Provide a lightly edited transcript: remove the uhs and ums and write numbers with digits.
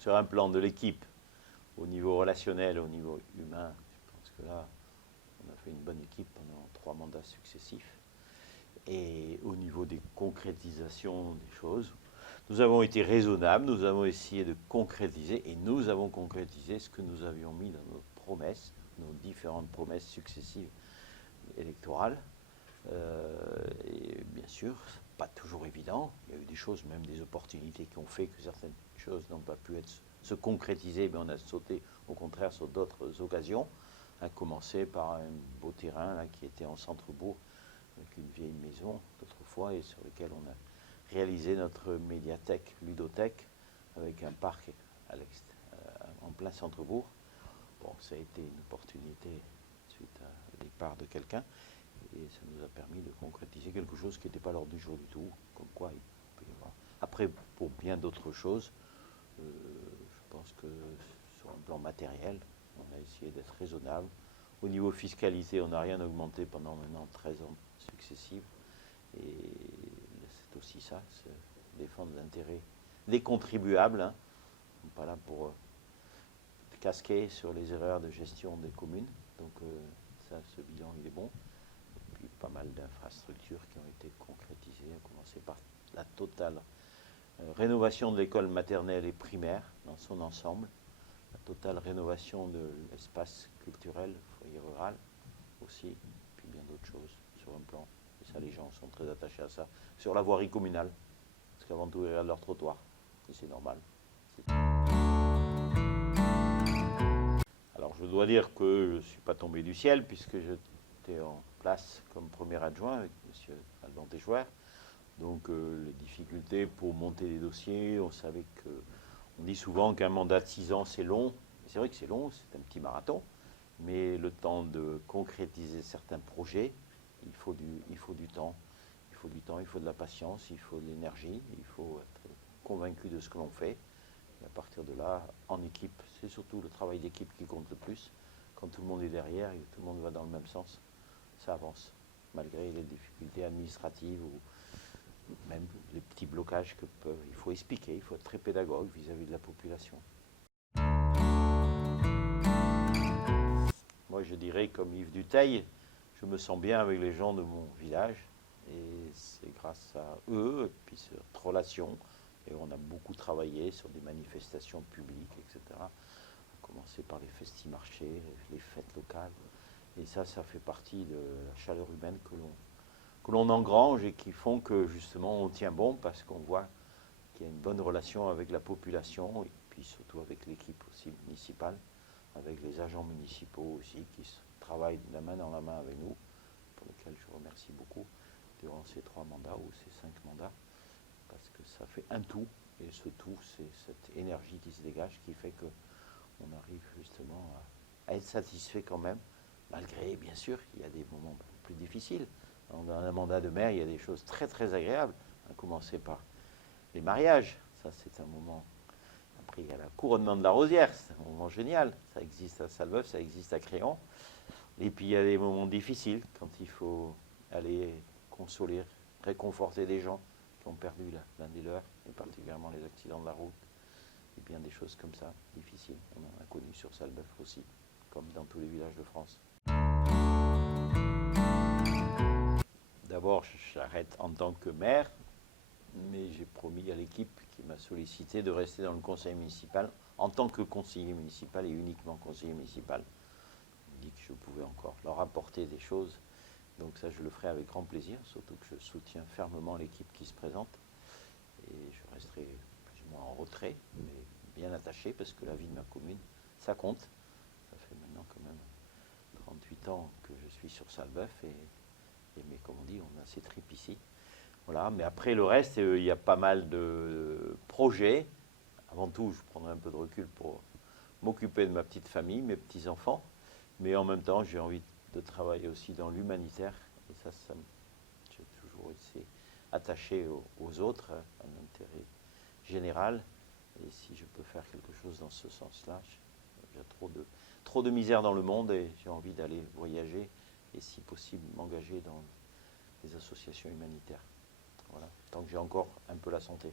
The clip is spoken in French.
sur un plan de l'équipe, au niveau relationnel, au niveau humain, je pense que là, on a fait une bonne équipe pendant 3 mandats successifs. Et au niveau des concrétisations des choses, nous avons été raisonnables, nous avons essayé de concrétiser, et nous avons concrétisé ce que nous avions mis dans nos promesses, nos différentes promesses successives électorales. Et bien sûr, pas toujours évident. Il y a eu des choses, même des opportunités qui ont fait que certaines choses n'ont pas pu se concrétiser, mais on a sauté au contraire sur d'autres occasions, à commencer par un beau terrain là, qui était en centre-bourg, avec une vieille maison d'autrefois, et sur lequel on a réalisé notre médiathèque, ludothèque, avec un parc en plein centre-bourg. Bon, ça a été une opportunité suite au départ de quelqu'un, et ça nous a permis de concrétiser quelque chose qui n'était pas à l'ordre du jour du tout, comme quoi il peut y avoir. Après, pour bien d'autres choses, je pense que sur un plan matériel, on a essayé d'être raisonnable. Au niveau fiscalité, on n'a rien augmenté pendant maintenant 13 ans successifs, et c'est aussi ça, c'est défendre l'intérêt des contribuables, hein. On n'est pas là pour casquer sur les erreurs de gestion des communes, donc ça, ce bilan, il est bon. Et puis pas mal d'infrastructures qui ont été concrétisées, à commencer par la totale rénovation de l'école maternelle et primaire dans son ensemble, la totale rénovation de l'espace culturel, foyer rural aussi, puis bien d'autres choses sur un plan. Et ça, les gens sont très attachés à ça. Sur la voirie communale, parce qu'avant tout, ils regardent leur trottoir, et c'est normal. Alors, je dois dire que je ne suis pas tombé du ciel, puisque j'étais en place comme premier adjoint avec M. Alban Téchouer. Donc, les difficultés pour monter les dossiers, on savait que. On dit souvent qu'un mandat de 6 ans, c'est long. C'est vrai que c'est long, c'est un petit marathon. Mais le temps de concrétiser certains projets, il faut du temps. Il faut du temps, il faut de la patience, il faut de l'énergie, il faut être convaincu de ce que l'on fait. Et à partir de là, en équipe, c'est surtout le travail d'équipe qui compte le plus. Quand tout le monde est derrière et que tout le monde va dans le même sens, ça avance, malgré les difficultés administratives ou même les petits blocages que il faut expliquer, il faut être très pédagogue vis-à-vis de la population. Moi, je dirais, comme Yves Dutheil, je me sens bien avec les gens de mon village, et c'est grâce à eux, et puis cette relation, et on a beaucoup travaillé sur des manifestations publiques, etc., à commencer par les festi-marchés, les fêtes locales, et ça fait partie de la chaleur humaine que l'on engrange et qui font que justement on tient bon, parce qu'on voit qu'il y a une bonne relation avec la population et puis surtout avec l'équipe aussi municipale, avec les agents municipaux aussi qui travaillent la main dans la main avec nous, pour lesquels je remercie beaucoup durant ces 3 mandats ou ces 5 mandats, parce que ça fait un tout, et ce tout, c'est cette énergie qui se dégage qui fait qu'on arrive justement à être satisfait quand même, malgré, bien sûr, il y a des moments plus difficiles. Dans un mandat de maire, il y a des choses très très agréables, à commencer par les mariages. Ça, c'est un moment. Après, il y a la couronnement de la rosière, c'est un moment génial. Ça existe à Salveuf, ça existe à Créon. Et puis, il y a des moments difficiles, quand il faut aller consoler, réconforter des gens qui ont perdu l'un des leurs, et particulièrement les accidents de la route, et bien des choses comme ça, difficiles. On en a connu sur Salveuf aussi, comme dans tous les villages de France. D'abord, j'arrête en tant que maire, mais j'ai promis à l'équipe qui m'a sollicité de rester dans le conseil municipal en tant que conseiller municipal et uniquement conseiller municipal. Je dis que je pouvais encore leur apporter des choses, donc ça je le ferai avec grand plaisir, surtout que je soutiens fermement l'équipe qui se présente, et je resterai plus ou moins en retrait, mais bien attaché, parce que la vie de ma commune, ça compte. Ça fait maintenant quand même 38 ans que je suis sur Salveuf, mais comme on dit, on a ses tripes ici. Voilà, mais après le reste, il y a pas mal de projets. Avant tout, je prendrai un peu de recul pour m'occuper de ma petite famille, mes petits-enfants. Mais en même temps, j'ai envie de travailler aussi dans l'humanitaire. Et ça j'ai toujours été attaché aux autres, à l'intérêt général. Et si je peux faire quelque chose dans ce sens-là, j'ai trop de misère dans le monde et j'ai envie d'aller voyager et si possible m'engager dans des associations humanitaires. Voilà, tant que j'ai encore un peu la santé.